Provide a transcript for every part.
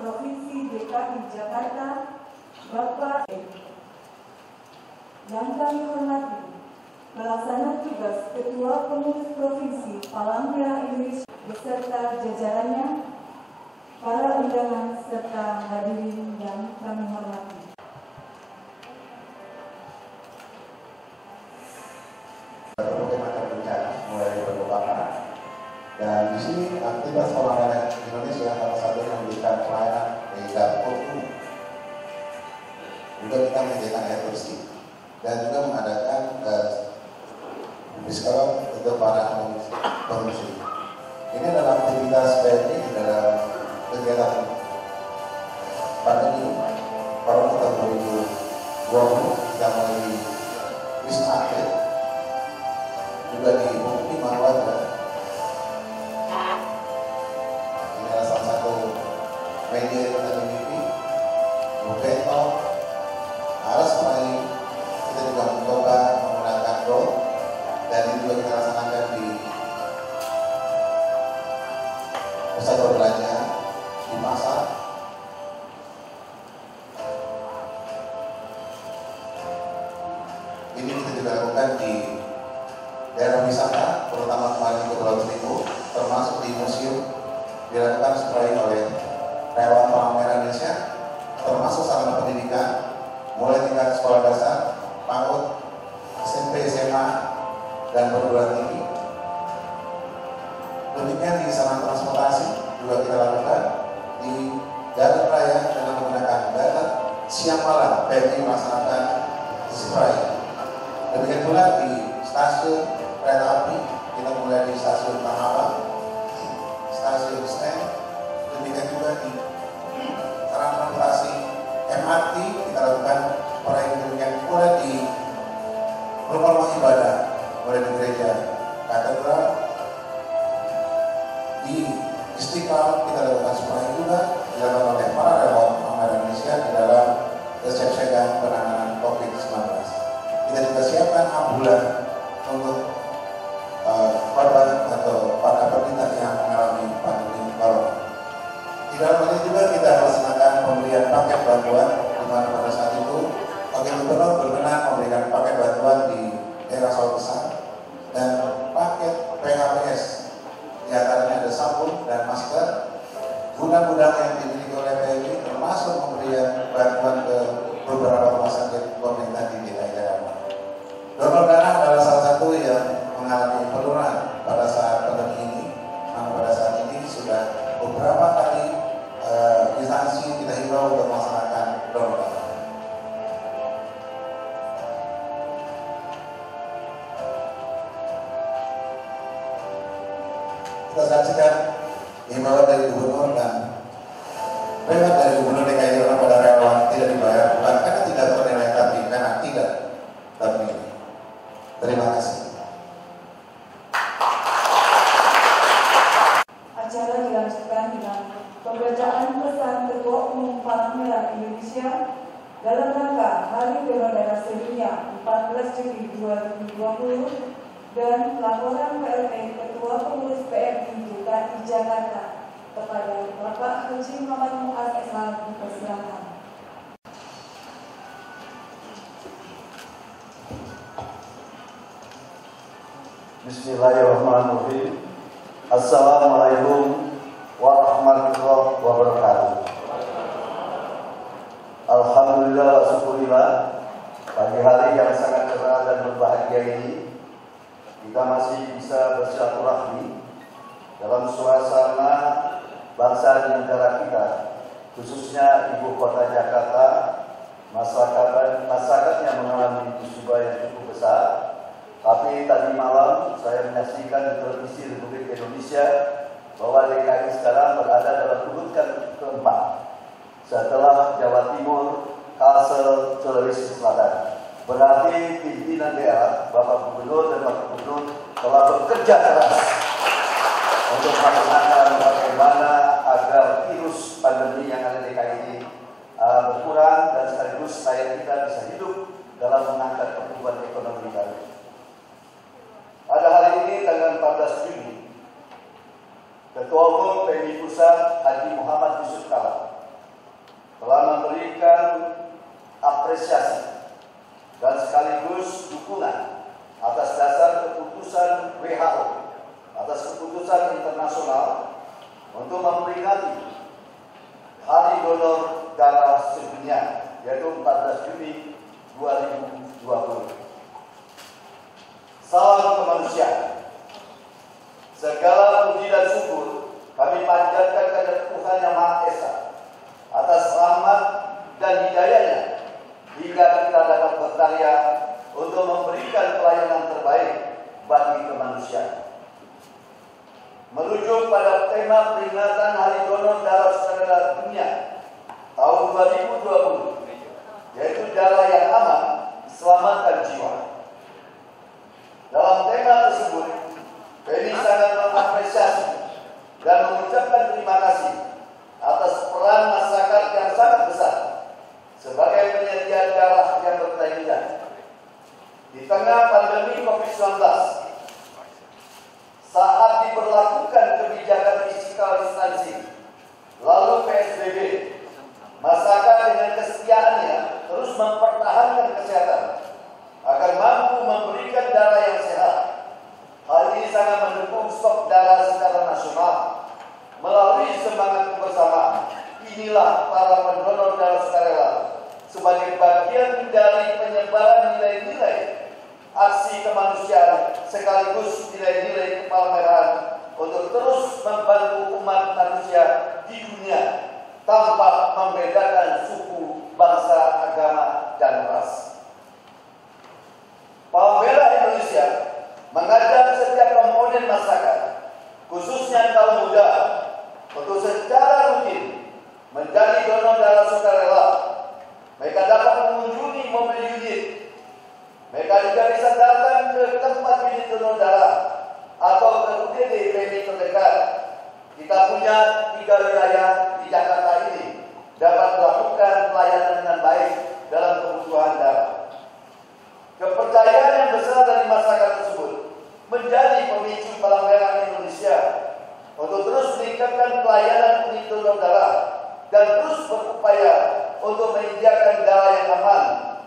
Provinsi DKI Jakarta, Bapak yang kami hormati, pelaksana tugas Ketua Pengurus Provinsi Palang Merah Indonesia beserta jajarannya, para undangan serta hadirin yang kami hormati. Berbagai macam bencana, mulai dari kebakaran, dan di sini aktivitas Palang Merah Indonesia salah satu yang memberikan pelayanan di dapur umum. Juga kita menyediakan air bersih dan juga mengadakan psikolog untuk para pengungsi. Ini adalah aktivitas PMI di dalam kegiatan pandemi Corona tahun 2020. Kita melalui Wisma Atlet juga di pemukiman warga. Ini adalah salah satu media yang kita miliki, Buketo, harus mulai kita juga mencoba menggunakan drone, dan ini juga kita laksanakan di pusat perbelanjaan, di pasar. Ini kita juga lakukan di daerah wisata, terutama kemarin ke Pulau Seribu, termasuk di museum, dilakukan spray oleh relawan Palang Merah Indonesia, termasuk sarana pendidikan, mulai tingkat sekolah dasar, PAUD, SMP, SMA, dan perguruan tinggi. Demikian di sarana transportasi juga kita lakukan di jalan raya dengan menggunakan data siang malam PMI melaksanakan spray. Demikian pula di stasiun kereta api, kita mulai di stasiun Tanah, stasiun Senen, demikian juga di sarana transportasi MRT kita lakukan spray. Demikian pula di rumah ibadah, mulai di gereja katedral, di Istiqlal kita lakukan spray juga dilakukan oleh para relawan Palang Merah Indonesia di dalam kesiapsiagaan penanganan COVID-19. Kita juga siapkan ambulan untuk korban atau para pemerintah yang mengalami pandemi corona. Di dalam ini juga kita melaksanakan pemberian paket bantuan, di mana pada saat itu Wakil Gubernur berkenan memberikan paket bantuan di daerah Sawah Besar dan paket PHPS, di antaranya ada sabun dan masker, gudang-gudang yang dimiliki oleh PMI, termasuk pemberian bantuan ke beberapa rumah sakit pemerintah di DKI Jakarta. Donor dana adalah salah satu yang mengalami penurunan pada saat pandemi ini. Namun pada saat ini sudah beberapa kali instansi kita himbau untuk melaksanakan donor dana. Kita saksikan himbauan dari Gubernur dan lewat dari Gubernur DKI Jakarta pada relawan tidak dibayar, bukan karena tidak bernilai, tapi karena tidak bernilai. Terima kasih. Acara dilanjutkan dengan pembacaan pesan Ketua Umum Palang Merah Indonesia dalam rangka Hari Donor Darah Sedunia 14 Juli 2020 dan laporan PLT Ketua Pengurus PMI DKI Jakarta kepada Bapak Haji Muhammad Muaz SH dipersilakan. Bismillahirrahmanirrahim. Assalamualaikum warahmatullahi wabarakatuh. Alhamdulillah wa syukurillah, pagi hari yang sangat cerah dan berbahagia ini kita masih bisa bersilaturahmi dalam suasana bangsa dan negara kita, khususnya ibu kota Jakarta. Masyarakatnya mengalami musibah yang cukup besar. Tapi tadi malam saya menyaksikan di televisi Republik Indonesia bahwa DKI sekarang berada dalam urutan keempat setelah Jawa Timur, Kalsel, Sulawesi Selatan. Berarti pimpinan daerah, Bapak Gubernur dan Wakil Gubernur telah bekerja keras untuk melaksanakan bagaimana agar virus pandemi yang ada di DKI ini berkurang dan sekaligus rakyat kita bisa hidup dalam mengangkat pertumbuhan ekonomi baru. Pada hari ini tanggal 14 Juni, Ketua Umum PMI Pusat Haji Muhammad Yusuf Kala apresiasi dan sekaligus dukungan atas dasar keputusan WHO, atas keputusan internasional untuk memperingati Hari Donor Darah Sedunia, yaitu 14 Juni 2020. Salam kemanusiaan. Segala puji dan syukur kami panjatkan kepada Tuhan Yang Maha Esa atas rahmat dan hidayahnya hingga kita dapat berkarya untuk memberikan pelayanan terbaik bagi kemanusiaan. Merujuk pada tema peringatan Hari Donor Darah Sukarela Dunia tahun 2020, yaitu darah yang aman, selamatkan jiwa. Dalam tema tersebut, Penny sangat mengapresiasi dan mengucapkan terima kasih atas peran masyarakat yang sangat besar sebagai penyedia darah yang berkelanjutan. Di tengah pandemi COVID-19, saat diberlakukan kebijakan physical distancing, lalu PSBB, masyarakat dengan kesetiaannya terus mempertahankan kesehatan agar mampu memberikan darah yang sehat. Hal ini sangat mendukung stok darah secara nasional. Melalui semangat kebersamaan, inilah para pendonor darah sukarela sebagai bagian dari penyebaran nilai-nilai aksi kemanusiaan sekaligus nilai-nilai kepala untuk terus membantu umat manusia di dunia tanpa membedakan suku, bangsa, agama, dan ras. Pembela Indonesia mengajak setiap komponen masyarakat, khususnya kaum muda, untuk secara rutin menjadi donor darah sukarela. Mereka dapat mengunjungi mobil unit. Mereka juga bisa datang ke tempat unit donor darah atau ke UGD PMI terdekat. Kita punya 3 wilayah di Jakarta ini dapat melakukan pelayanan dengan baik dalam kebutuhan darah. Kepercayaan yang besar dari masyarakat tersebut menjadi pemicu Palang Merah Indonesia untuk terus meningkatkan pelayanan unit donor darah dan terus berupaya untuk menyediakan darah yang aman,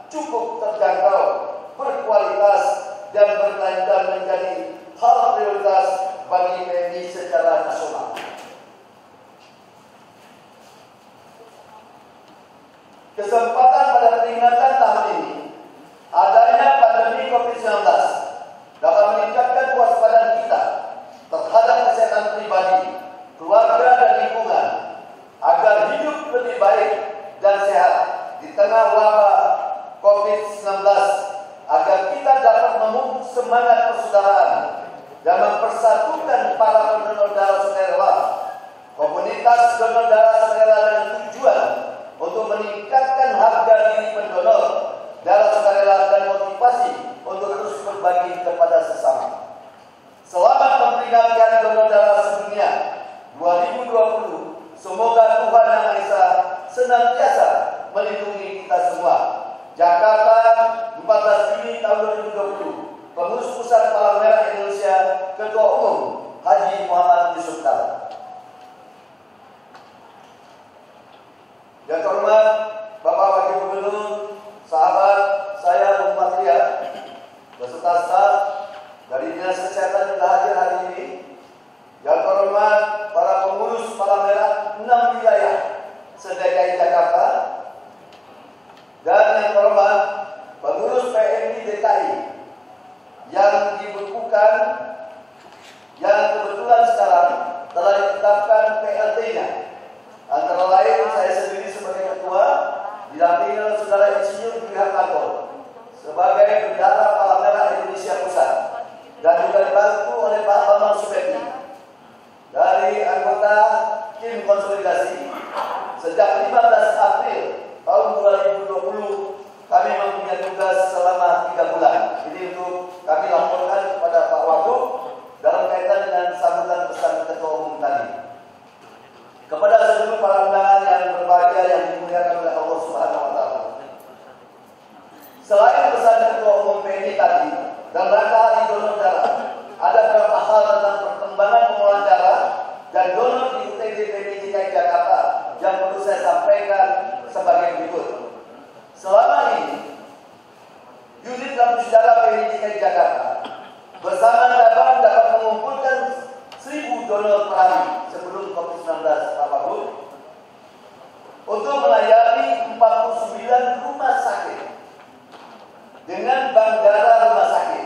cukup terjangkau, berkualitas, dan berkelanjutan menjadi hal prioritas bagi PMI secara nasional. Kesempatan pada peringatan tahun ini, adanya pandemi COVID-19 dapat meningkatkan kewaspadaan kita terhadap kesehatan pribadi, keluarga, dan lingkungan agar hidup lebih baik dan sehat di tengah wabah COVID-19, agar kita dapat memupuk semangat persaudaraan dan mempersatukan para pendonor darah sukarela, komunitas donor darah sukarela dengan tujuan untuk meningkatkan harga diri pendonor darah sukarela dan motivasi untuk terus berbagi kepada sesama. Selamat memperingati Hari Donor Darah Sedunia 2020. Semoga Tuhan Yang Maha Esa senantiasa melindungi kita semua. Jakarta, 14 Juni tahun 2020. Pengurus Pusat Palang Merah Indonesia, Ketua Umum Haji Muhammad Yusuf Kala. Yang terhormat Bapak Wakil Gubernur, sahabat saya Umat Ria, beserta staf dari Dinas Kesehatan juga hadir hari ini. Yang terhormat para pengurus Palang Merah 6 wilayah se-DKI Jakarta, dan yang terhormat pengurus PMI DKI yang dibekukan, yang kebetulan sekarang telah ditetapkan PLT-nya. Antara lain saya sendiri sebagai ketua, didampingi oleh Saudara Insinyur Dwi Hartanto sebagai Bendahara Palang Merah Indonesia Pusat, dan juga dibantu oleh Pak Bambang Subeki dari anggota tim konsolidasi. Sejak 15 April tahun 2020 kami mempunyai tugas selama 3 bulan. Ini untuk kami laporkan kepada Pak Wagub dalam kaitan dengan sambutan pesan Ketua Umum tadi. Kepada seluruh para undangan yang berbahagia yang dimuliakan oleh Allah Subhanahu wa taala. Selain pesan Ketua Umum PMI tadi, dalam rangka Hari Donor Darah, ada beberapa hal tentang perkembangan pengolahan darah dan donor di UTD PMI DKI Jakarta yang perlu saya sampaikan sebagai berikut. selama ini unit lampu saudara PMI DKI Jakarta bersama Daban dapat mengumpulkan 1.000 donor per hari sebelum COVID-19 Bapak untuk melayani 49 rumah sakit dengan bank darah rumah sakit,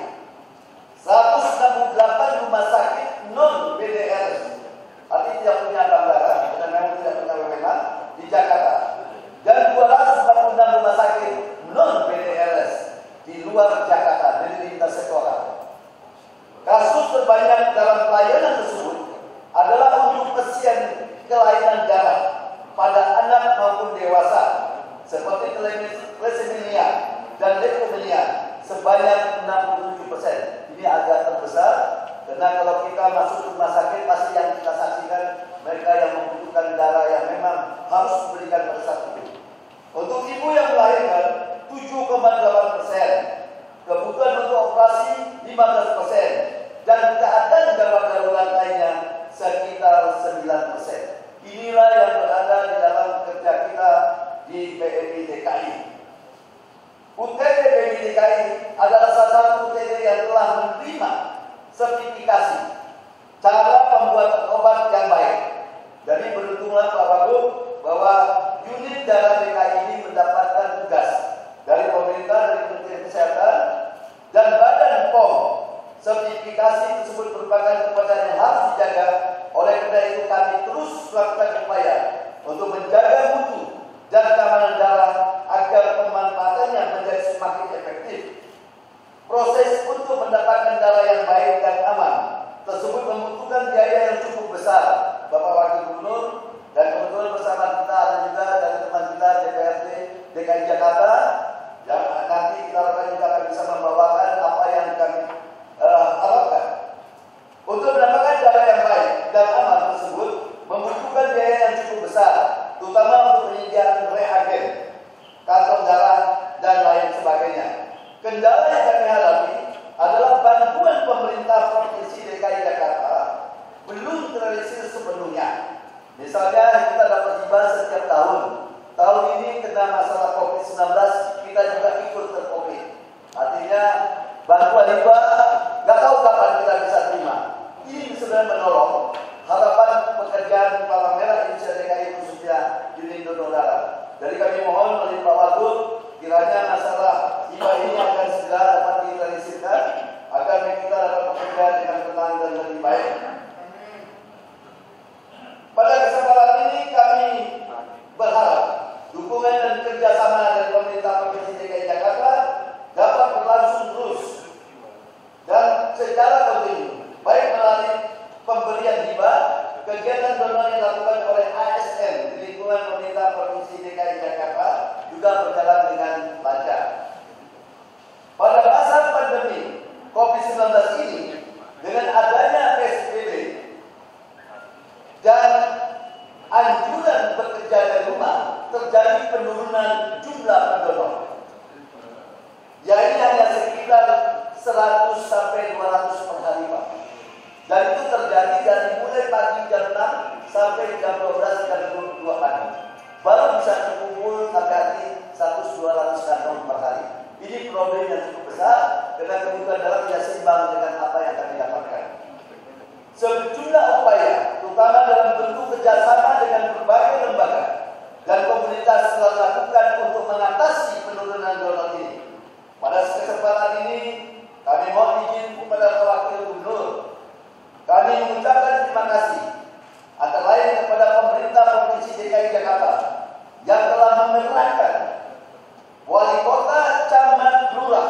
168 rumah sakit non BDRS, artinya tidak punya bank darah dan memang tidak punya wewenang di Jakarta, dan 246 rumah sakit non BDRS di luar Jakarta dari lintas sektoral. Kasus terbanyak dalam pelayanan tersebut adalah untuk pasien kelainan darah pada anak maupun dewasa seperti thalassemia dan leukemia sebanyak 67%. Ini agak terbesar karena kalau kita masuk rumah sakit pasti yang kita saksikan mereka yang membutuhkan darah yang memang harus diberikan pada saat itu. Untuk ibu yang melahirkan 7,8%, kebutuhan untuk operasi 15%. Dan keadaan gawat darurat lainnya sekitar 9%. Inilah yang berada di dalam kerja kita di PMI DKI. UTD PMI DKI adalah salah satu UTD yang telah menerima sertifikasi cara pembuat obat yang baik. Jadi beruntunglah Pak Wagub bahwa unit darah DKI ini mendapatkan tugas dari pemerintah, dari Kementerian Kesehatan dan Badan POM. Sertifikasi tersebut merupakan kepercayaan yang harus dijaga. Oleh karena itu kami terus melakukan upaya untuk menjaga mutu dan keamanan darah agar pemanfaatannya menjadi semakin efektif. Proses untuk mendapatkan darah yang baik dan aman tersebut membutuhkan biaya yang cukup besar. Bapak Wakil Gubernur dan kebetulan bersama kita ada juga dari teman kita DPRD DKI Jakarta yang nanti kita akan bisa membawakan apa yang kami harapkan. Untuk mendapatkan darah yang baik dan aman tersebut membutuhkan biaya yang cukup besar, terutama untuk penyediaan reagen, kantong darah dan lain sebagainya. Kendala yang kami hadapi adalah bantuan pemerintah Provinsi DKI Jakarta belum terrealisir sepenuhnya. Misalnya kita dapat hibah setiap tahun. Tahun ini kena masalah COVID-19, kita juga ikut ter-COVID. Artinya bantuan hibah nggak tahu kapan kita bisa terima. Ini sebenarnya menolong harapan pekerjaan Palang Merah Indonesia DKI khususnya unit donor darah. Jadi kami mohon melalui Pak Wagub kiranya masalah hibah ini akan segera dapat direalisirkan agar kita dapat bekerja dengan tenang dan lebih baik. Pada kesempatan ini kami berharap dukungan dan kerjasama dari pemerintah Provinsi DKI Jakarta dapat berlangsung terus dan secara kontinu, baik melalui pemberian hibah, kegiatan donor yang dilakukan oleh ASN di lingkungan pemerintah Provinsi DKI Jakarta juga berjalan dengan lancar. Pada masa pandemi COVID-19 ini, dengan adanya PSBB dan anjuran bekerja dari rumah, terjadi penurunan jumlah pendonor. Yaitu hanya sekitar 100 sampai 200 per hari, Pak. Dan itu terjadi dari mulai pagi jam 6 sampai jam 12 jam 22 pagi. Baru bisa terkumpul nanti 100-200 kantong per hari. Ini problem yang cukup besar karena kebutuhan darah tidak seimbang dengan apa yang kami dapatkan. Sejumlah upaya, terutama dalam bentuk kerjasama dengan berbagai lembaga dan komunitas telah dilakukan untuk mengatasi penurunan donor ini. Pada kesempatan ini, kami mohon izin kepada Pak Wakil Gubernur, kami mengucapkan terima kasih antara lain kepada pemerintah Provinsi DKI Jakarta yang telah memerintahkan wali kota, camat, lurah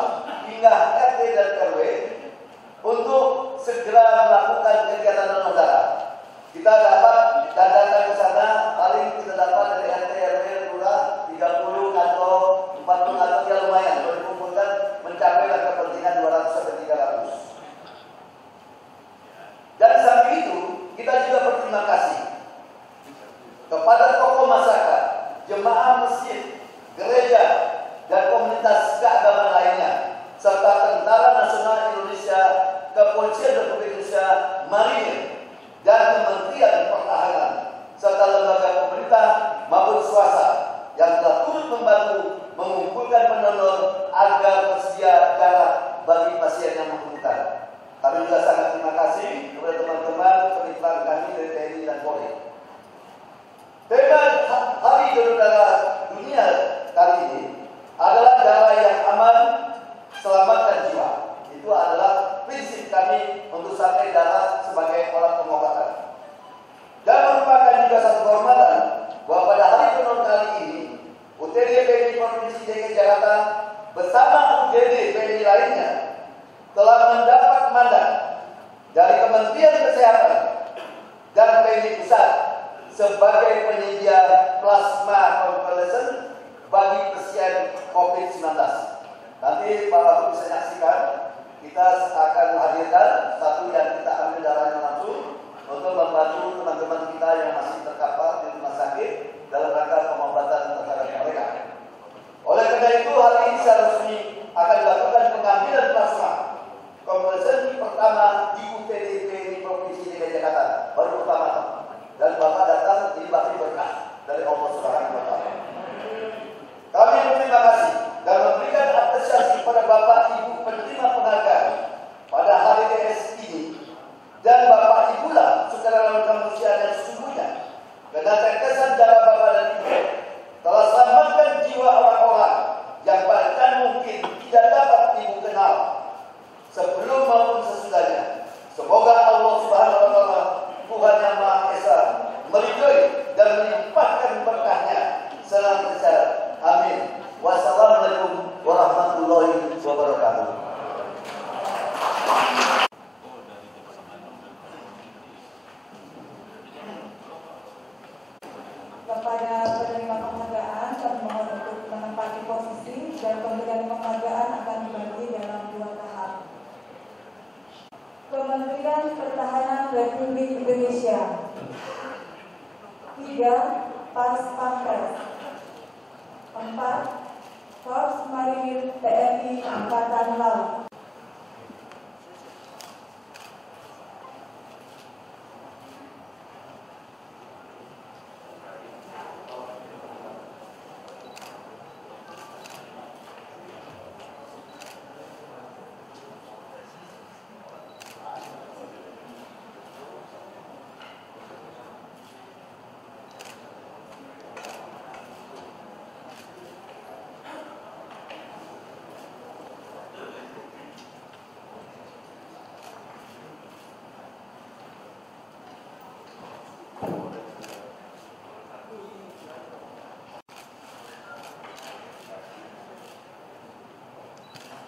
hingga RT dan RW untuk segera melakukan kegiatan donor darah. Kita dapat dan datang ke sana, paling kita dapat dari RT RW lurah 30 atau 40 atau ya lumayan, kalau dikumpulkan mencapai kepentingan 200 sampai 300. Dan samping itu, kita juga berterima kasih kepada tokoh masyarakat, jemaah masjid, gereja, dan komunitas keagamaan lainnya, serta Tentara Nasional Indonesia, Kepolisian Republik Indonesia, Marinir, dan Kementerian Pertahanan, serta lembaga pemerintah maupun swasta yang telah turut membantu mengumpulkan bukan menonor agar tersedia jarak bagi pasien yang membutuhkan. Kami juga sangat terima kasih kepada teman-teman kemitra kami dari TNI dan Polri. Tema Hari Donor Darah Dunia kali ini adalah darah yang aman, selamatkan jiwa. Itu adalah prinsip kami untuk sampai darah sebagai alat pengobatan. Dan merupakan juga satu kehormatan bahwa pada Hari Donor kali ini UTD PMI Provinsi DKI Jakarta bersama UTD PMI lainnya telah mendapat mandat dari Kementerian Kesehatan dan PMI Pusat sebagai penyedia plasma konvalesen bagi pasien COVID-19. Nanti Pak Wagub bisa saksikan, kita akan menghadirkan satu yang kita ambil darahnya langsung untuk membantu teman-teman kita yang masih terkapar di rumah sakit dalam rangka pengobatan terhadap mereka. Oleh karena itu, hari ini secara resmi akan dilakukan pengambilan plasma konvalesen pertama di UTD PMI Provinsi DKI Jakarta, baru pertama. Dan Bapak datang, ini bakal berkah dari Allah Subhanahu wa Ta'ala. Kami berterima kasih dan memberikan apresiasi kepada Bapak Ibu penerima penghargaan pada hari TS ini dan Bapak Ibu lah sukarelawan kemanusiaan yang sesungguhnya, karena terkesan darah Bapak dan Ibu telah selamatkan jiwa orang-orang yang bahkan mungkin tidak dapat Ibu kenal sebelum maupun sesudahnya. Semoga Allah Subhanahu wa Ta'ala, Tuhan yang Maha Esa, meridhoi dan melimpahkan berkahnya senantiasa. Amin. Wassalamualaikum warahmatullahi wabarakatuh. Kepada penerima penghargaan, kami mohon untuk menempati posisi dan pemberian penghargaan akan dibagi dalam 2 tahap. Kementerian Pertahanan Republik Indonesia. 3. Pas Pampres. 4. Korps Marinir TNI Angkatan Laut.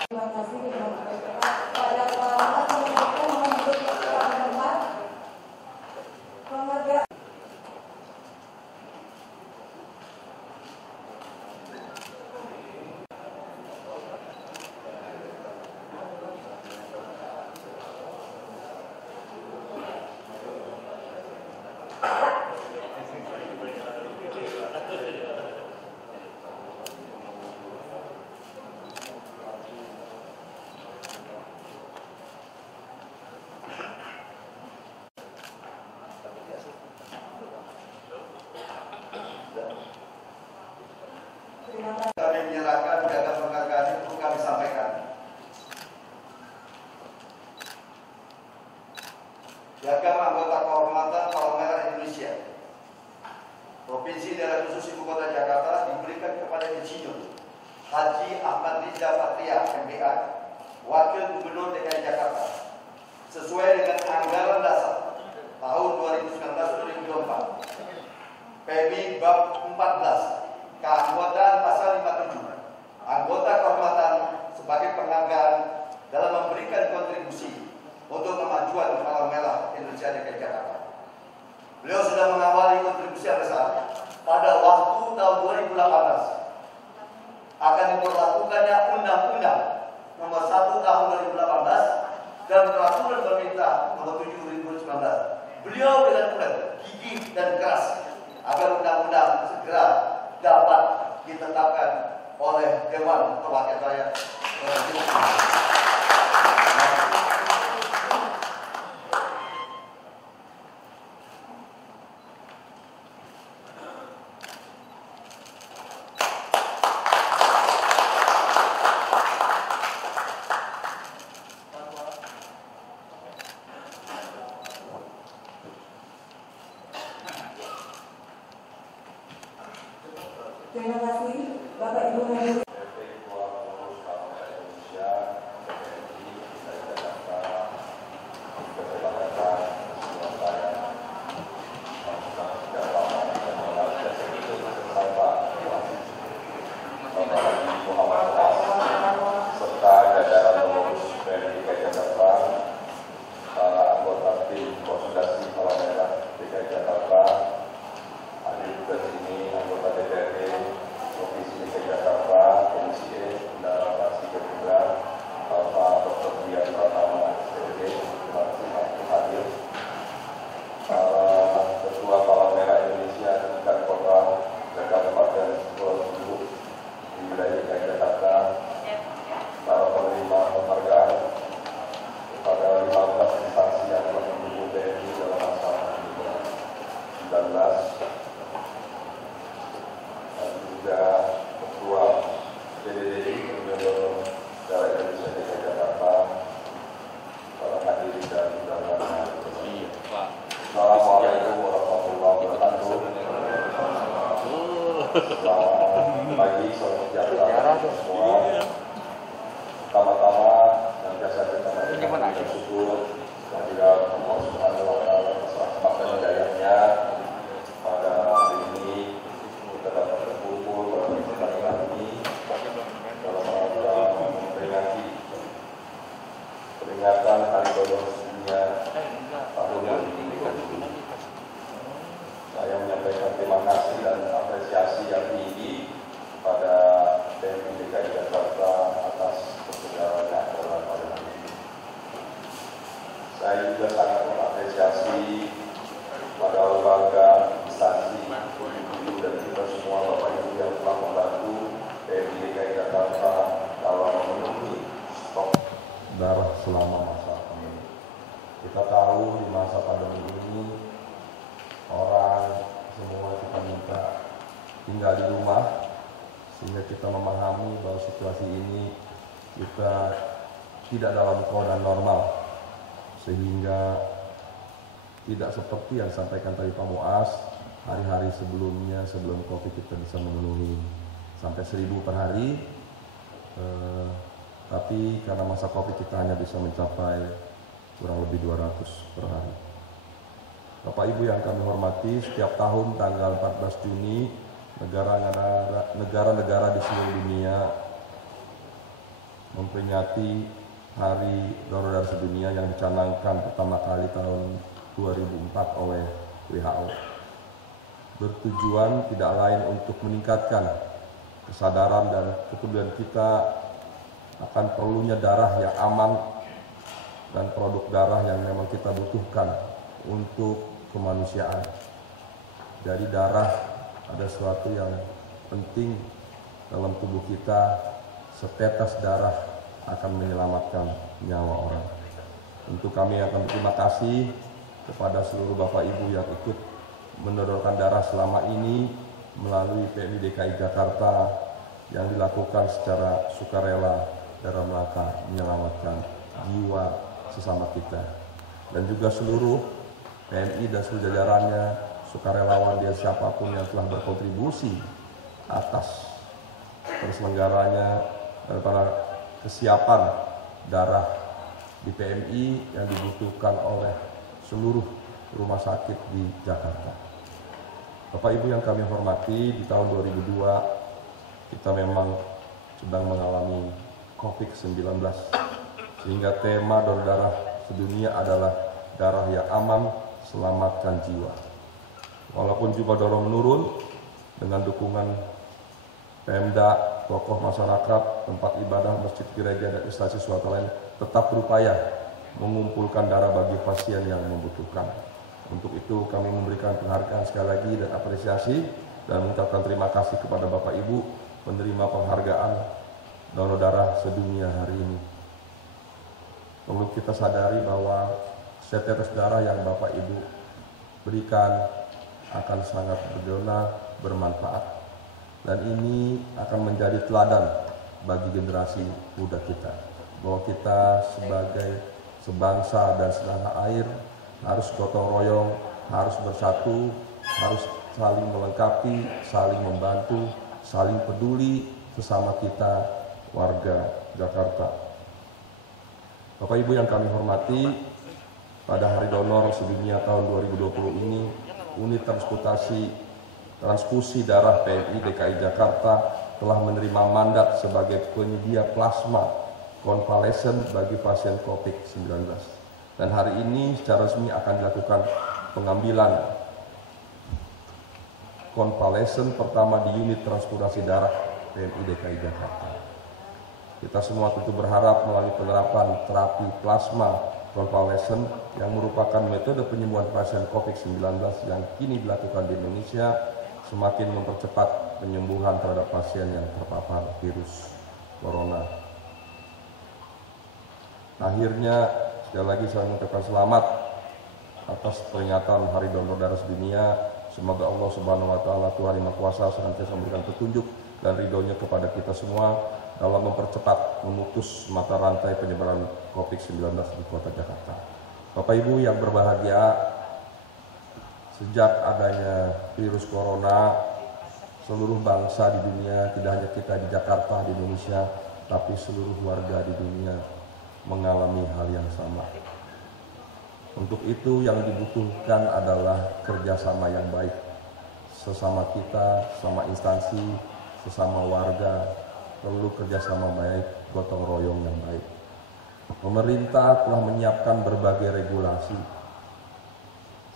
Terima kasih kepada para peserta untuk tempat penghargaan. Kami menyerahkan piagam penghargaan itu kami sampaikan. Piagam anggota kehormatan Palang Merah Indonesia Provinsi Daerah Khusus Ibu Kota Jakarta diberikan kepada Insinyur Haji Ahmad Riza Patria MBA, Wakil Gubernur DKI Jakarta, sesuai dengan anggaran dasar tahun 2019-2024 PMI bab 14 keanggotaan pasal 57, anggota kehormatan sebagai penghargaan dalam memberikan kontribusi untuk kemajuan Palang Merah Indonesia DKI Jakarta. Beliau sudah mengawali kontribusi yang besar pada waktu tahun 2018 akan diberlakukannya Undang-Undang Nomor 1 Tahun 2018 dan Peraturan Pemerintah Nomor 7 2019. Beliau dengan berat, gigih dan keras agar undang-undang segera dapat ditetapkan oleh Dewan Perwakilan Rakyat. Terima kasih, Bapak Ibu Hadirin. Selamat pagi, salam sejahtera semua. Pertama-tama yang biasa kita naikkan syukur kehadirat Allah Subhanahu wa Ta'ala atas rahmat dan hidayahnya. Pada hari ini kita dapat berkumpul pada kesempatan ini dalam rangka memperingati peringatan Hari Donor Sedunia tahun 2020. Saya menyampaikan terima kasih dan apresiasi yang tinggi pada PMI DKI Jakarta atas persebarannya dalam hari ini. Saya juga sangat mengapresiasi pada lembaga, instansi, ibu dan kita semua Bapak Ibu yang telah membantu PMI DKI Jakarta dalam memenuhi stok darah selama masa pandemi. Kita tahu di masa pandemi ini orang semua kita minta tinggal di rumah, sehingga kita memahami bahwa situasi ini kita tidak dalam keadaan normal, sehingga tidak seperti yang disampaikan tadi Pak Muas, hari-hari sebelumnya sebelum Covid kita bisa memenuhi sampai 1000 per hari, tapi karena masa Covid kita hanya bisa mencapai kurang lebih 200 per hari. Bapak Ibu yang kami hormati, setiap tahun tanggal 14 Juni negara-negara di seluruh dunia memperingati Hari Donor Darah Sedunia yang dicanangkan pertama kali tahun 2004 oleh WHO. Bertujuan tidak lain untuk meningkatkan kesadaran dan kepedulian kita akan perlunya darah yang aman dan produk darah yang memang kita butuhkan untuk kemanusiaan. Dari darah ada sesuatu yang penting dalam tubuh kita, setetes darah akan menyelamatkan nyawa orang. Untuk kami akan berterima kasih kepada seluruh Bapak Ibu yang ikut mendonorkan darah selama ini melalui PMI DKI Jakarta yang dilakukan secara sukarela dalam rangka menyelamatkan jiwa sesama kita. Dan juga seluruh PMI dan seluruh jajarannya, sukarelawan dia siapapun yang telah berkontribusi atas terselenggaranya daripada kesiapan darah di PMI yang dibutuhkan oleh seluruh rumah sakit di Jakarta. Bapak Ibu yang kami hormati, di tahun 2002 kita memang sedang mengalami COVID-19, sehingga tema donor darah sedunia adalah darah yang aman, selamatkan jiwa. Walaupun jumlah donor menurun, dengan dukungan Pemda, tokoh masyarakat, tempat ibadah, masjid, gereja, dan instansi swasta lain tetap berupaya mengumpulkan darah bagi pasien yang membutuhkan. Untuk itu kami memberikan penghargaan sekali lagi dan apresiasi dan mengucapkan terima kasih kepada Bapak Ibu penerima penghargaan donor darah sedunia hari ini. Perlu kita sadari bahwa setetes darah yang Bapak Ibu berikan akan sangat berguna, bermanfaat, dan ini akan menjadi teladan bagi generasi muda kita, bahwa kita sebagai sebangsa dan setanah air harus gotong royong, harus bersatu, harus saling melengkapi, saling membantu saling peduli sesama kita warga Jakarta. Bapak Ibu yang kami hormati, pada Hari Donor Sedunia tahun 2020 ini, Unit Transfusi Darah PMI DKI Jakarta telah menerima mandat sebagai penyedia plasma konvalesen bagi pasien COVID-19. Dan hari ini secara resmi akan dilakukan pengambilan konvalesen pertama di unit transportasi darah PMI DKI Jakarta. Kita semua tentu berharap melalui penerapan terapi plasma konvalesen yang merupakan metode penyembuhan pasien COVID-19 yang kini dilakukan di Indonesia semakin mempercepat penyembuhan terhadap pasien yang terpapar virus corona. Akhirnya, sekali lagi saya mengucapkan selamat atas peringatan Hari Donor Darah Sedunia. Semoga Allah Subhanahu wa Ta'ala, Tuhan Yang Maha Kuasa, senantiasa memberikan petunjuk dan ridhonya kepada kita semua dalam mempercepat memutus mata rantai penyebaran COVID-19 di Kota Jakarta. Bapak Ibu yang berbahagia, sejak adanya virus corona, seluruh bangsa di dunia, tidak hanya kita di Jakarta, di Indonesia, tapi seluruh warga di dunia mengalami hal yang sama. Untuk itu yang dibutuhkan adalah kerjasama yang baik sesama kita, sesama instansi, sesama warga, perlu kerjasama baik, gotong royong yang baik. Pemerintah telah menyiapkan berbagai regulasi.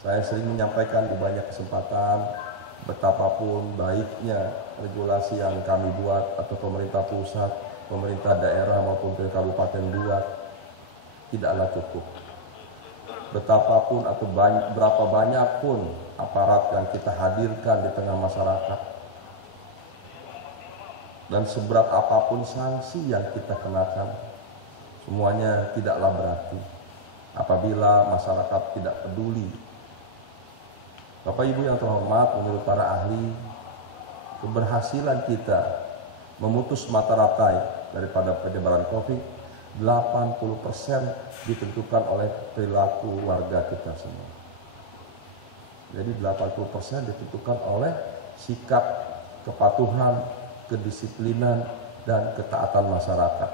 Saya sering menyampaikan di banyak kesempatan betapapun baiknya regulasi yang kami buat atau pemerintah pusat, pemerintah daerah maupun kabupaten buat tidaklah cukup. Betapapun atau berapa banyak pun aparat yang kita hadirkan di tengah masyarakat dan seberat apapun sanksi yang kita kenakan, semuanya tidaklah berarti apabila masyarakat tidak peduli. Bapak Ibu yang terhormat, menurut para ahli, keberhasilan kita memutus mata rantai daripada penyebaran COVID 80% ditentukan oleh perilaku warga kita semua. Jadi 80% ditentukan oleh sikap kepatuhan, kedisiplinan, dan ketaatan masyarakat.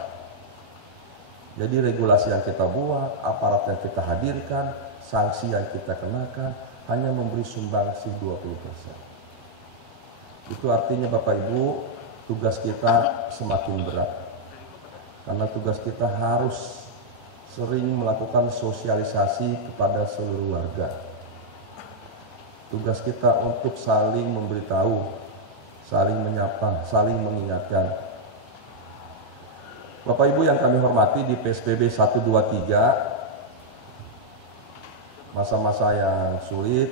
Jadi regulasi yang kita buat, aparat yang kita hadirkan, sanksi yang kita kenakan hanya memberi sumbangsi 20%. Itu artinya Bapak Ibu, tugas kita semakin berat. Karena tugas kita harus sering melakukan sosialisasi kepada seluruh warga. Tugas kita untuk saling memberitahu, saling menyapa, saling mengingatkan. Bapak Ibu yang kami hormati, di PSBB 1, 2, 3, masa-masa yang sulit,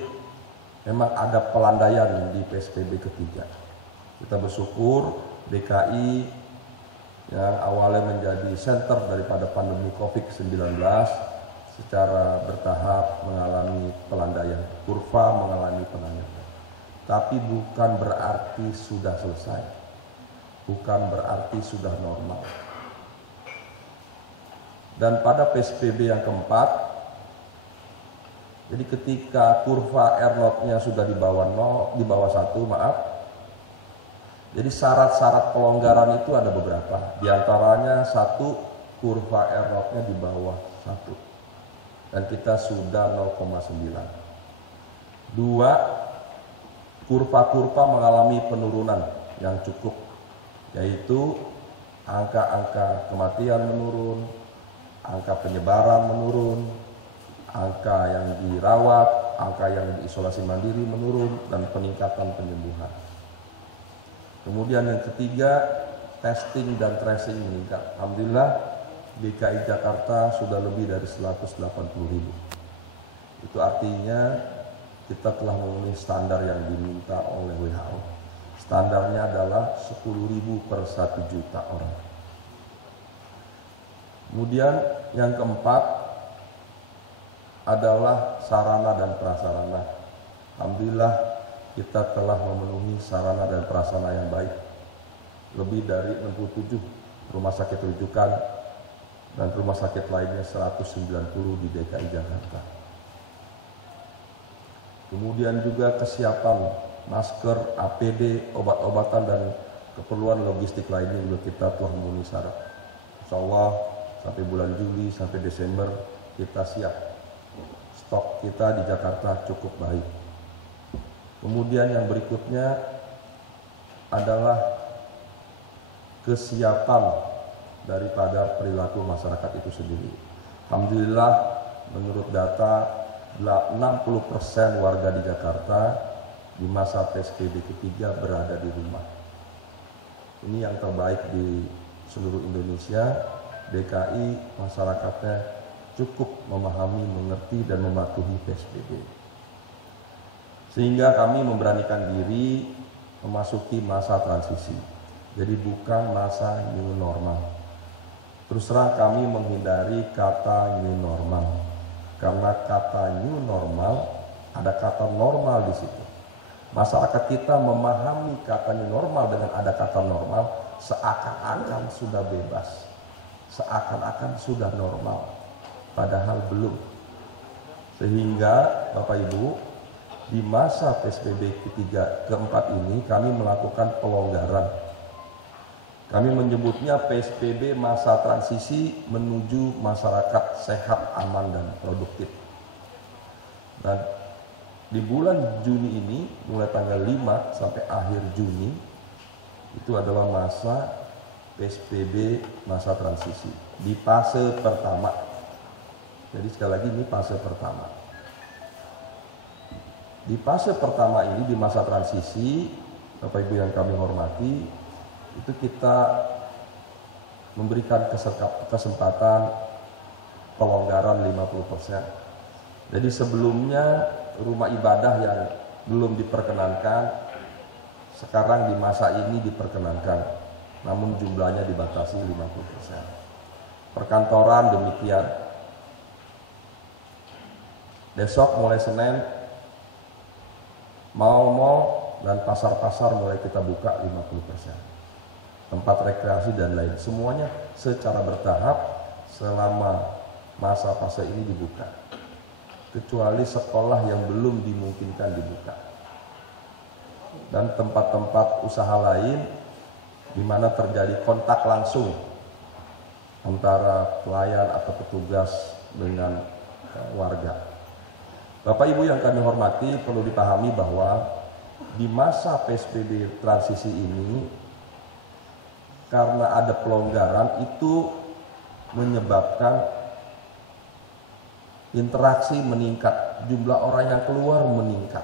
memang ada pelandaian di PSBB ketiga. Kita bersyukur DKI yang awalnya menjadi center daripada pandemi COVID-19 secara bertahap mengalami pelandaian, kurva mengalami pelandaian. Tapi bukan berarti sudah selesai, bukan berarti sudah normal. Dan pada PSBB yang keempat, jadi ketika kurva R0-nya sudah di bawah 1, jadi syarat-syarat pelonggaran itu ada beberapa. Di antaranya 1, kurva R0-nya di bawah 1. Dan kita sudah 0,9. 2, kurva-kurva mengalami penurunan yang cukup. Yaitu angka-angka kematian menurun, angka penyebaran menurun, angka yang dirawat, angka yang diisolasi mandiri menurun, dan peningkatan penyembuhan. Kemudian yang ketiga, testing dan tracing meningkat. Alhamdulillah DKI Jakarta sudah lebih dari 180.000. Itu artinya kita telah memenuhi standar yang diminta oleh WHO. Standarnya adalah 10.000 per 1 juta orang. Kemudian yang keempat adalah sarana dan prasarana. Alhamdulillah kita telah memenuhi sarana dan prasarana yang baik. Lebih dari 67 rumah sakit rujukan dan rumah sakit lainnya 190 di DKI Jakarta. Kemudian juga kesiapan masker, APD, obat-obatan dan keperluan logistik lainnya juga kita telah memenuhi syarat. Insya Allah sampai bulan Juli sampai Desember kita siap. Stok kita di Jakarta cukup baik. Kemudian yang berikutnya adalah kesiapan daripada perilaku masyarakat itu sendiri. Alhamdulillah menurut data 60% warga di Jakarta di masa PSBB ketiga berada di rumah. Ini yang terbaik di seluruh Indonesia. DKI masyarakatnya cukup memahami, mengerti dan mematuhi PSBB. Sehingga kami memberanikan diri memasuki masa transisi. Jadi bukan masa new normal. Terus terang kami menghindari kata new normal. Karena kata new normal ada kata normal di situ. Masyarakat kita memahami kata new normal dengan ada kata normal seakan-akan sudah bebas. Seakan-akan sudah normal. Padahal belum. Sehingga Bapak Ibu, di masa PSBB keempat ini kami melakukan pelonggaran. Kami menyebutnya PSBB masa transisi menuju masyarakat sehat, aman dan produktif. Dan di bulan Juni ini, mulai tanggal 5 sampai akhir Juni, itu adalah masa PSBB masa transisi di fase pertama. Jadi sekali lagi ini fase pertama. Di fase pertama ini, di masa transisi, Bapak Ibu yang kami hormati, itu kita memberikan kesempatan pelonggaran 50%. Jadi sebelumnya rumah ibadah yang belum diperkenankan, sekarang di masa ini diperkenankan, namun jumlahnya dibatasi 50%. Perkantoran demikian. Besok mulai Senin, mal-mal dan pasar-pasar mulai kita buka 50%. Tempat rekreasi dan lain, semuanya secara bertahap selama masa fase ini dibuka. Kecuali sekolah yang belum dimungkinkan dibuka. Dan tempat-tempat usaha lain di mana terjadi kontak langsung antara pelayan atau petugas dengan warga. Bapak Ibu yang kami hormati, perlu dipahami bahwa di masa PSBB transisi ini, karena ada pelonggaran itu menyebabkan interaksi meningkat, jumlah orang yang keluar meningkat,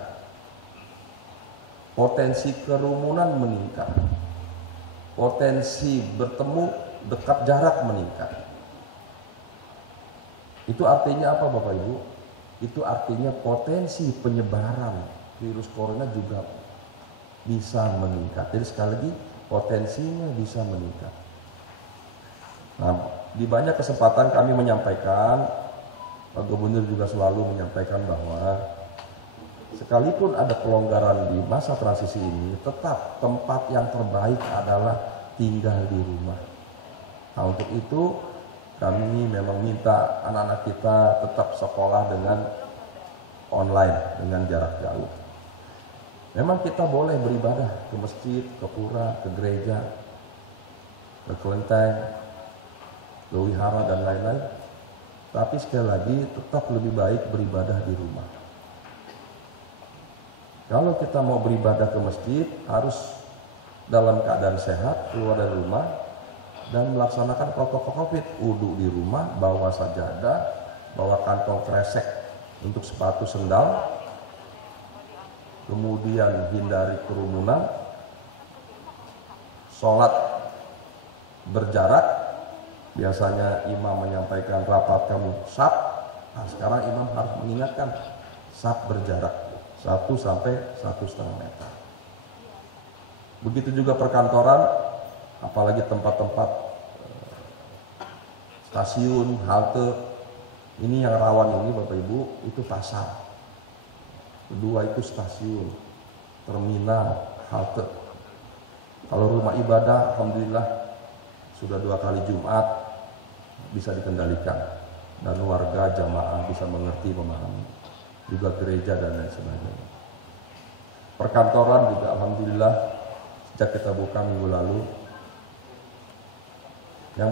potensi kerumunan meningkat, potensi bertemu dekat jarak meningkat. Itu artinya apa Bapak Ibu? Itu artinya potensi penyebaran virus corona juga bisa meningkat. Jadi sekali lagi potensinya bisa meningkat. Nah, di banyak kesempatan kami menyampaikan, Pak Gubernur juga selalu menyampaikan bahwa sekalipun ada pelonggaran di masa transisi ini, tetap tempat yang terbaik adalah tinggal di rumah. Nah, untuk itu kami memang minta anak-anak kita tetap sekolah dengan online, dengan jarak jauh. Memang kita boleh beribadah ke masjid, ke pura, ke gereja, ke kelenteng, ke wihara dan lain-lain. Tapi sekali lagi tetap lebih baik beribadah di rumah. Kalau kita mau beribadah ke masjid harus dalam keadaan sehat, keluar dari rumah dan melaksanakan protokol COVID. Wudhu di rumah, bawa sajadah, bawa kantong kresek untuk sepatu sendal, kemudian hindari kerumunan, sholat berjarak. Biasanya imam menyampaikan rapatkan saf, nah sekarang imam harus mengingatkan saf berjarak 1 sampai 1,5 meter. Begitu juga perkantoran, apalagi tempat-tempat stasiun, halte. Ini yang rawan ini Bapak Ibu, itu pasar. Kedua itu stasiun, terminal, halte. Kalau rumah ibadah, alhamdulillah sudah 2 kali Jumat bisa dikendalikan dan warga jamaah bisa mengerti, memahami. Juga gereja dan lain sebagainya. Perkantoran juga alhamdulillah sejak kita buka minggu lalu, yang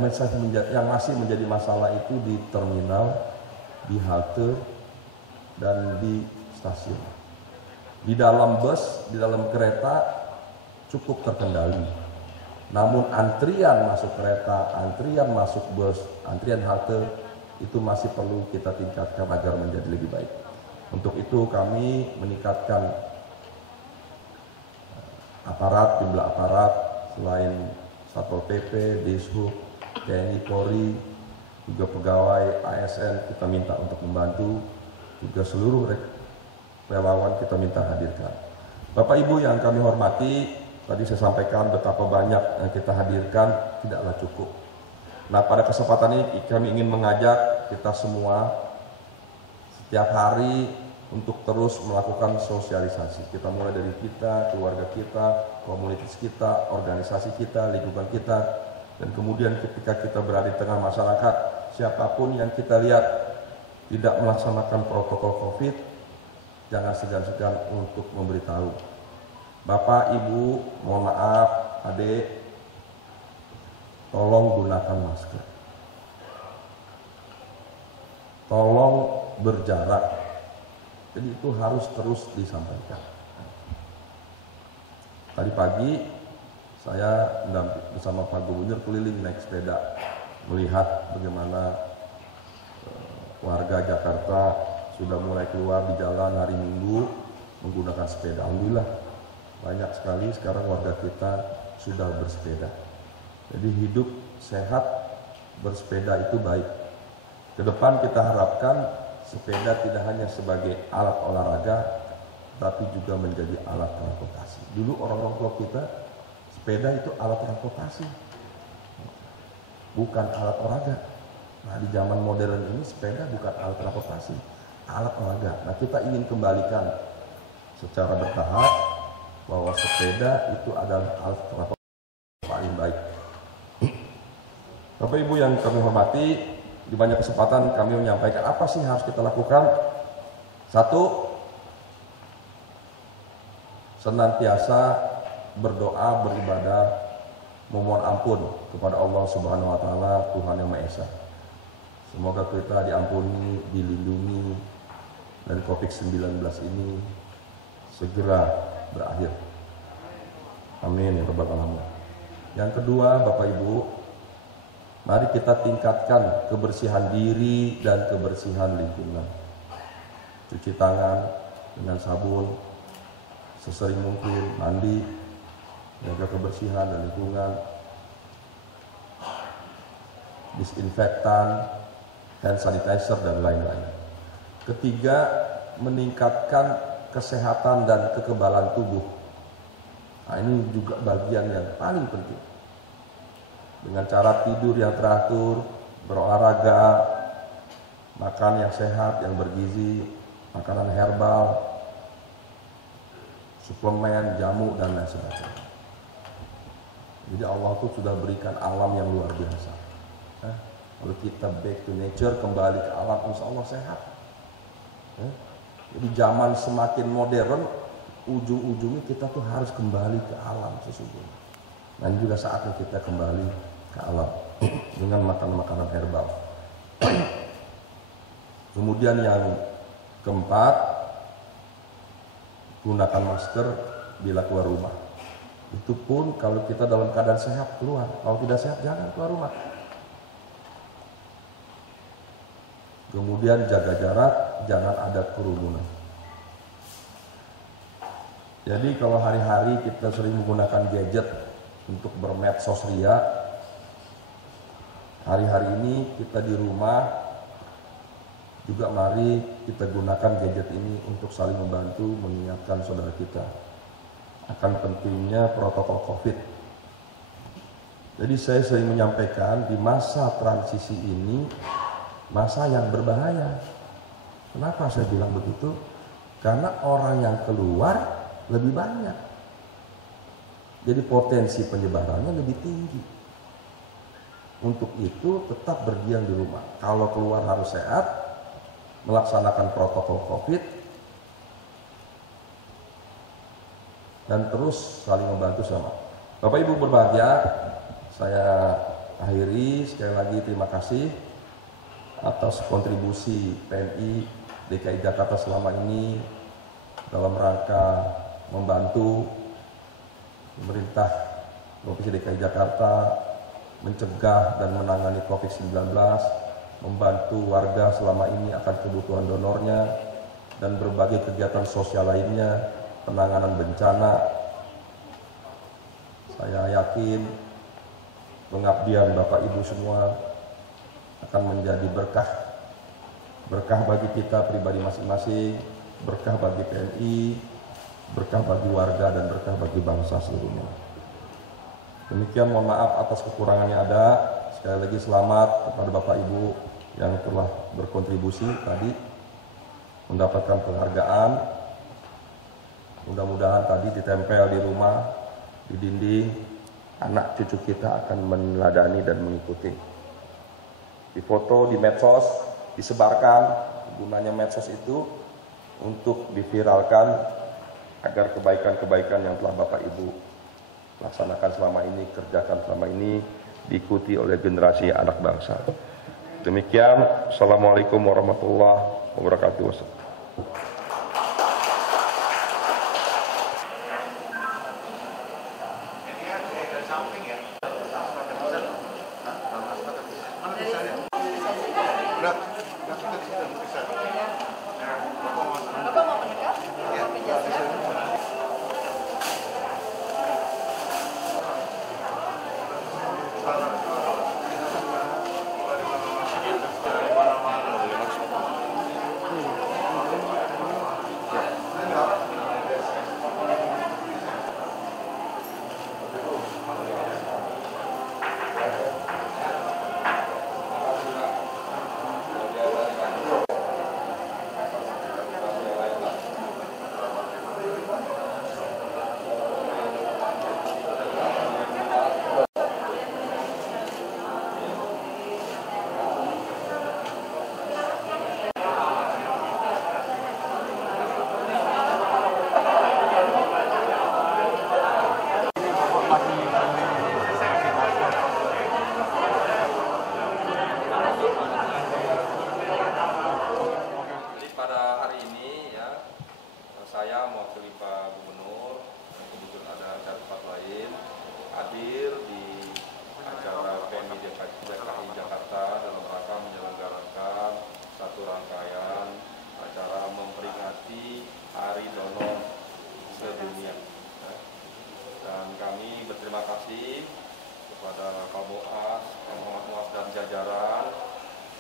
masih menjadi masalah itu di terminal, di halte, dan di stasiun. Di dalam bus, di dalam kereta cukup terkendali. Namun antrian masuk kereta, antrian masuk bus, antrian halte itu masih perlu kita tingkatkan agar menjadi lebih baik. Untuk itu kami meningkatkan aparat, jumlah aparat selain Satpol PP, Dishub, TNI, Polri, juga pegawai ASN kita minta untuk membantu, juga seluruh relawan kita minta hadirkan. Bapak Ibu yang kami hormati, tadi saya sampaikan betapa banyak yang kita hadirkan tidaklah cukup. Nah, pada kesempatan ini kami ingin mengajak kita semua setiap hari untuk terus melakukan sosialisasi. Kita mulai dari kita, keluarga kita, komunitas kita, organisasi kita, lingkungan kita, dan kemudian ketika kita berada di tengah masyarakat, siapapun yang kita lihat tidak melaksanakan protokol COVID, jangan segan-segan untuk memberitahu. Bapak, Ibu, mohon maaf, adik, tolong gunakan masker. Tolong berjarak. Jadi itu harus terus disampaikan. Tadi pagi saya bersama Pak Gubernur keliling naik sepeda, melihat bagaimana warga Jakarta sudah mulai keluar di jalan hari Minggu menggunakan sepeda. Alhamdulillah banyak sekali sekarang warga kita sudah bersepeda. Jadi hidup sehat, bersepeda itu baik. Ke depan kita harapkan sepeda tidak hanya sebagai alat olahraga, tapi juga menjadi alat transportasi. Dulu orang-orang tua kita, sepeda itu alat transportasi, bukan alat olahraga. Nah, di zaman modern ini sepeda bukan alat transportasi, alat olahraga. Nah, kita ingin kembalikan secara bertahap bahwa sepeda itu adalah alat transportasi paling baik. Bapak Ibu yang kami hormati, di banyak kesempatan kami menyampaikan apa sih harus kita lakukan. Satu, senantiasa berdoa, beribadah, memohon ampun kepada Allah Subhanahu wa taala, Tuhan yang Maha Esa. Semoga kita diampuni, dilindungi dan COVID-19 ini segera berakhir. Amin ya rabbal alamin. Yang kedua, Bapak Ibu, mari kita tingkatkan kebersihan diri dan kebersihan lingkungan. Cuci tangan dengan sabun sesering mungkin, mandi, jaga kebersihan dan lingkungan, disinfektan, hand sanitizer, dan lain-lain. Ketiga, meningkatkan kesehatan dan kekebalan tubuh. Nah, ini juga bagian yang paling penting. Dengan cara tidur yang teratur, berolahraga, makan yang sehat, yang bergizi, makanan herbal, suplemen, jamu, dan lain sebagainya. Jadi Allah tuh sudah berikan alam yang luar biasa. Kalau kita back to nature, kembali ke alam, insya Allah sehat. Jadi zaman semakin modern, ujung-ujungnya kita tuh harus kembali ke alam sesungguhnya. Dan juga saatnya kita kembali ke alam dengan makanan-makanan herbal. Kemudian yang keempat, gunakan masker bila keluar rumah. Itu pun kalau kita dalam keadaan sehat keluar, kalau tidak sehat jangan keluar rumah. Kemudian jaga jarak, jangan ada kerumunan. Jadi kalau hari-hari kita sering menggunakan gadget untuk bermedsos ria, hari-hari ini kita di rumah juga mari kita gunakan gadget ini untuk saling membantu mengingatkan saudara kita akan pentingnya protokol COVID. Jadi saya sering menyampaikan di masa transisi ini masa yang berbahaya. Kenapa saya bilang begitu? Karena orang yang keluar lebih banyak. Jadi potensi penyebarannya lebih tinggi. Untuk itu tetap berdiam di rumah. Kalau keluar harus sehat, melaksanakan protokol COVID, dan terus saling membantu sama. Bapak Ibu berbahagia, saya akhiri sekali lagi terima kasih atas kontribusi PMI DKI Jakarta selama ini dalam rangka membantu pemerintah Provinsi DKI Jakarta mencegah dan menangani COVID-19, membantu warga selama ini akan kebutuhan donornya, dan berbagai kegiatan sosial lainnya, penanganan bencana. Saya yakin pengabdian Bapak Ibu semua akan menjadi berkah. Berkah bagi kita pribadi masing-masing, berkah bagi PMI, berkah bagi warga, dan berkah bagi bangsa seluruhnya. Demikian, mohon maaf atas kekurangannya ada. Sekali lagi selamat kepada Bapak Ibu yang telah berkontribusi tadi, mendapatkan penghargaan. Mudah-mudahan tadi ditempel di rumah, di dinding, anak cucu kita akan meneladani dan mengikuti. Difoto di medsos, disebarkan. Gunanya medsos itu untuk diviralkan agar kebaikan-kebaikan yang telah Bapak Ibu laksanakan selama ini, kerjakan selama ini, diikuti oleh generasi anak bangsa. Demikian, Assalamualaikum warahmatullahi wabarakatuh. Saya mewakili Pak Gubernur, kebetulan ada acara tempat lain, hadir di acara PMI DKI Jakarta dalam rangka menyelenggarakan satu rangkaian acara memperingati Hari Donor Sedunia. Dan kami berterima kasih kepada Pak Boas, Pak Muhammad Muas dan jajaran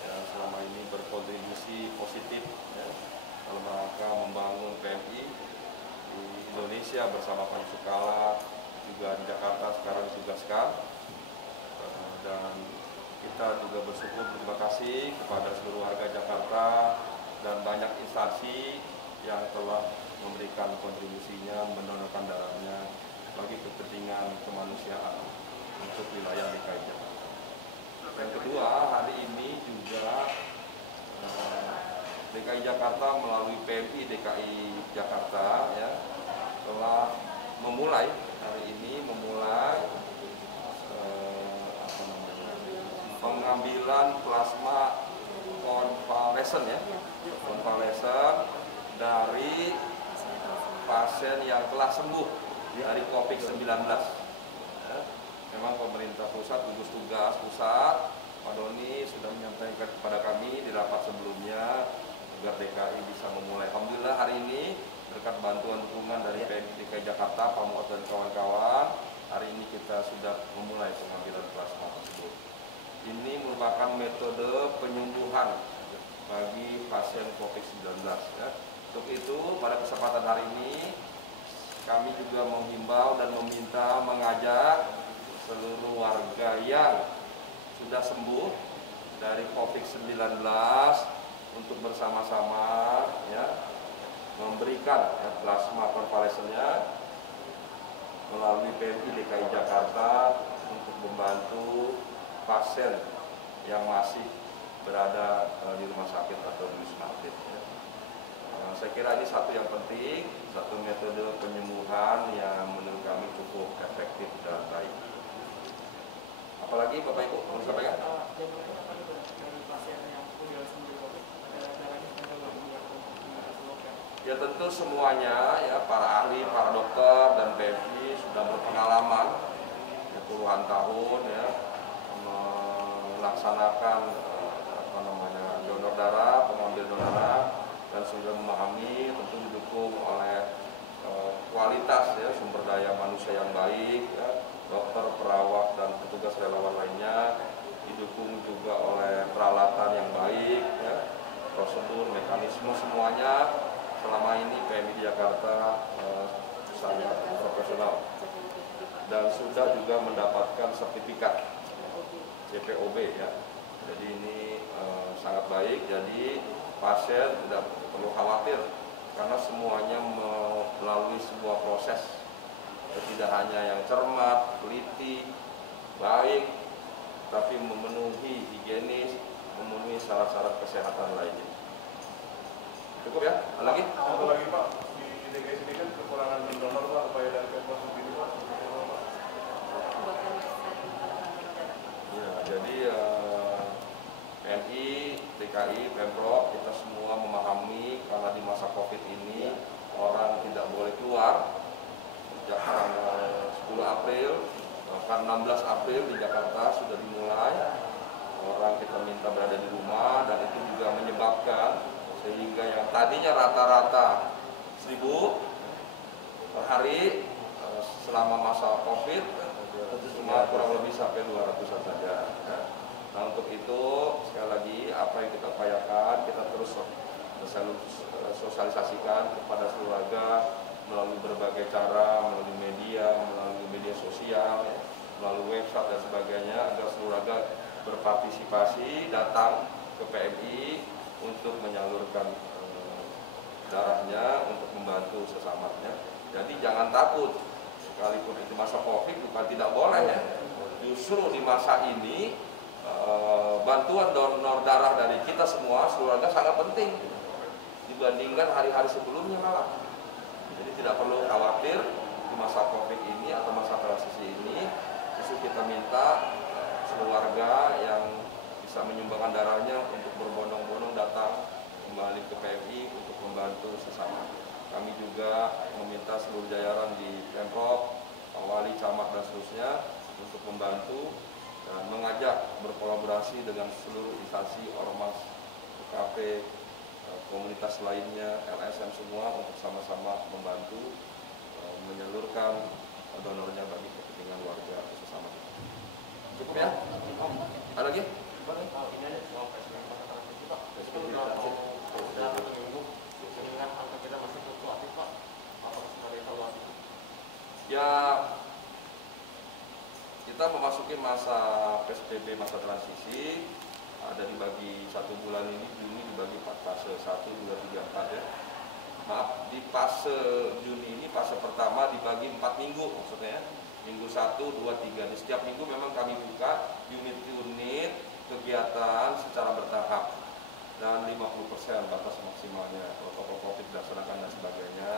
yang selama ini berkontribusi positif dalam rangka membangun PMI di Indonesia bersama Pak Yusuf Kalla, juga di Jakarta sekarang ditugaskan. Dan kita juga bersyukur, terima kasih kepada seluruh warga Jakarta dan banyak instansi yang telah memberikan kontribusinya, mendonorkan darahnya bagi kepentingan kemanusiaan untuk wilayah DKI Jakarta. Dan kedua, hari ini juga DKI Jakarta melalui PMI DKI Jakarta telah memulai hari ini pengambilan plasma konvalesen dari pasien yang telah sembuh dari COVID-19. Memang pemerintah pusat, gugus tugas pusat, Pak Doni sudah menyampaikan kepada kami di rapat sebelumnya agar DKI bisa memulai. Alhamdulillah hari ini berkat bantuan dukungan dari PMI DKI Jakarta, Pak Muat dan kawan-kawan, hari ini kita sudah memulai pengambilan plasma tersebut. Ini merupakan metode penyembuhan bagi pasien COVID-19. Untuk itu pada kesempatan hari ini kami juga menghimbau dan mengajak seluruh warga yang sudah sembuh dari COVID-19 untuk bersama-sama memberikan plasma konvalesennya melalui PMI DKI Jakarta untuk membantu pasien yang masih berada di rumah sakit atau di Wisma Atlet. Saya kira ini satu yang penting, satu metode penyembuhan yang menurut kami cukup efektif dan baik. Apalagi Bapak Ibu mau sampaikan? Ya tentu semuanya ya para ahli, para dokter dan PMI sudah berpengalaman ya, puluhan tahun ya melaksanakan donor darah, pengambil donor darah, dan sudah memahami, tentu didukung oleh kualitas ya sumber daya manusia yang baik ya, dokter, perawat dan petugas relawan lainnya, didukung juga oleh peralatan yang baik ya, prosedur, mekanisme semuanya. Selama ini PMI di Jakarta sangat profesional dan sudah juga mendapatkan sertifikat JPOB ya. Jadi ini sangat baik. Jadi pasien tidak perlu khawatir karena semuanya melalui sebuah proses. Tidak hanya yang cermat, teliti, baik, tapi memenuhi higienis, memenuhi syarat-syarat kesehatan lainnya. Cukup ya? Ada lagi? Satu lagi Pak, di DKI sini kan kekurangan donor Pak, upaya dari Pemprov sendiri Pak. Ya, jadi PMI, DKI, Pemprov, kita semua memahami karena di masa COVID ini orang tidak boleh keluar. Sejak tanggal 10 April, bahkan 16 April di Jakarta sudah dimulai. Orang kita minta berada di rumah dan itu juga menyebabkan sehingga yang tadinya rata-rata 1.000 per hari selama masa COVID cuma kurang lebih sampai 200-an saja. Nah untuk itu sekali lagi apa yang kita upayakan, kita terus sosialisasikan kepada seluruh warga melalui berbagai cara, melalui media sosial, melalui website dan sebagainya agar seluruh warga berpartisipasi datang ke PMI untuk menyalurkan darahnya untuk membantu sesamanya. Jadi jangan takut, sekalipun itu masa COVID bukan tidak boleh ya. Justru di masa ini bantuan donor darah dari kita semua seluruh warga sangat penting dibandingkan hari-hari sebelumnya malah. Jadi tidak perlu khawatir di masa COVID ini atau masa transisi ini. Justru kita minta seluruh warga yang bisa menyumbangkan darahnya untuk berbondong-bondong datang kembali ke PMI untuk membantu sesama. Kami juga meminta seluruh jajaran di Pemprov, Pak Wali, Camat dan seterusnya untuk membantu dan mengajak berkolaborasi dengan seluruh instansi, ormas, UKP, komunitas lainnya, LSM semua untuk sama-sama membantu menyalurkan donornya bagi kepentingan warga sesama. Cukup ya? Ada lagi? Ini ada soal presiden masa transisi Pak. Itu sudah menyinggung dengan angka kita masih fluktuatif Pak. Apakah sudah dievaluasi? Ya, kita memasuki masa PSBB, masa transisi. Ada dibagi 1 bulan ini, Juni dibagi 4 fase, 1, 2, 3, 4 ya. Maaf, di fase Juni ini fase pertama dibagi 4 minggu maksudnya ya. Minggu 1, 2, 3. Di setiap minggu memang kami buka unit-unit kegiatan secara bertahap dan 50% batas maksimalnya, protokol COVID dilaksanakan dan sebagainya.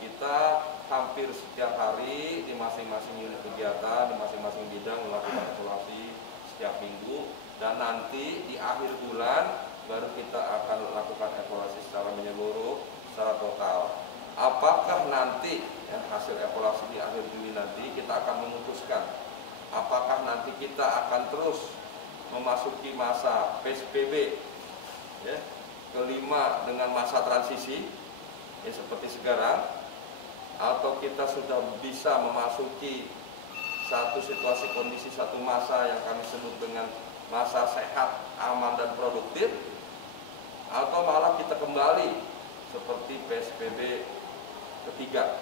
Kita hampir setiap hari di masing-masing unit kegiatan, di masing-masing bidang melakukan evaluasi setiap minggu dan nanti di akhir bulan baru kita akan lakukan evaluasi secara menyeluruh, secara total. Apakah nanti ya, hasil evaluasi di akhir Juli nanti kita akan memutuskan apakah nanti kita akan terus memasuki masa PSBB ya, kelima dengan masa transisi ya, seperti sekarang, atau kita sudah bisa memasuki satu situasi kondisi, satu masa yang kami sebut dengan masa sehat, aman dan produktif, atau malah kita kembali seperti PSBB ketiga.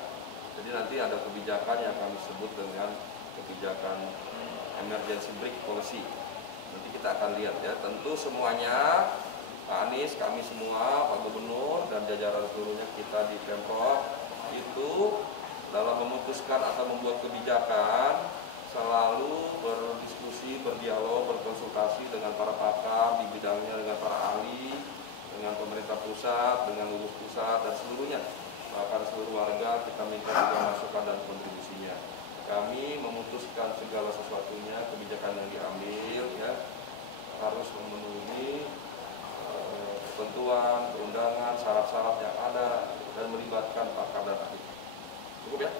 Jadi nanti ada kebijakan yang kami sebut dengan kebijakan emergency brake policy. Nanti kita akan lihat ya. Tentu semuanya Pak Anies, kami semua, Pak Gubernur dan jajaran seluruhnya kita di Pemprov itu dalam memutuskan atau membuat kebijakan selalu berdiskusi, berdialog, berkonsultasi dengan para pakar di bidangnya, dengan para ahli dengan pemerintah pusat, dengan gugus pusat dan seluruhnya, bahkan seluruh warga kita minta juga masukan dan kontribusinya. Kami memutuskan segala sesuatunya, kebijakan yang diambil ya harus memenuhi ketentuan, perundangan, syarat-syarat yang ada dan melibatkan pakar dan ahli. Cukup ya?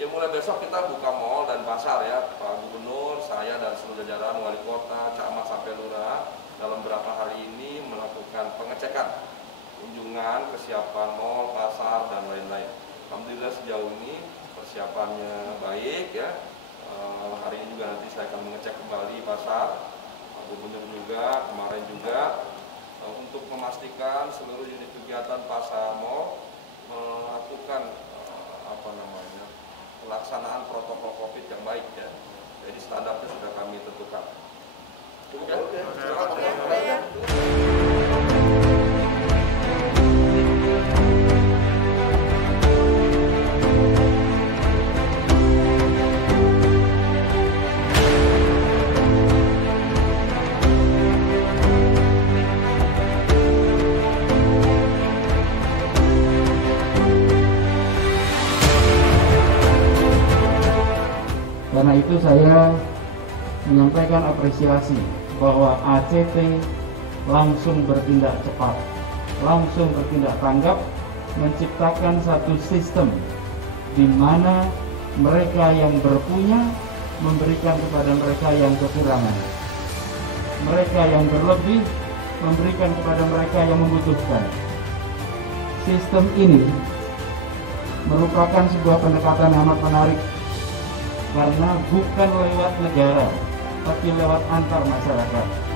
Ya mulai besok kita buka mal dan pasar ya, Pak Gubernur, saya dan seluruh jajaran wali kota, camat sampai lurah dalam beberapa hari ini melakukan pengecekan, kunjungan, kesiapan mal, pasar dan lain-lain. Alhamdulillah sejauh ini persiapannya baik ya. Hari ini juga nanti saya akan mengecek kembali pasar, Pak Gubernur juga kemarin juga untuk memastikan seluruh unit kegiatan pasar mal melakukan pelaksanaan protokol COVID yang baik ya. Jadi standarnya sudah kami tentukan. Cukup ya? Karena itu saya menyampaikan apresiasi bahwa ACT langsung bertindak cepat, langsung bertindak tanggap, menciptakan satu sistem di mana mereka yang berpunya memberikan kepada mereka yang kekurangan, mereka yang berlebih memberikan kepada mereka yang membutuhkan. Sistem ini merupakan sebuah pendekatan amat menarik karena bukan lewat negara, tapi lewat antar masyarakat.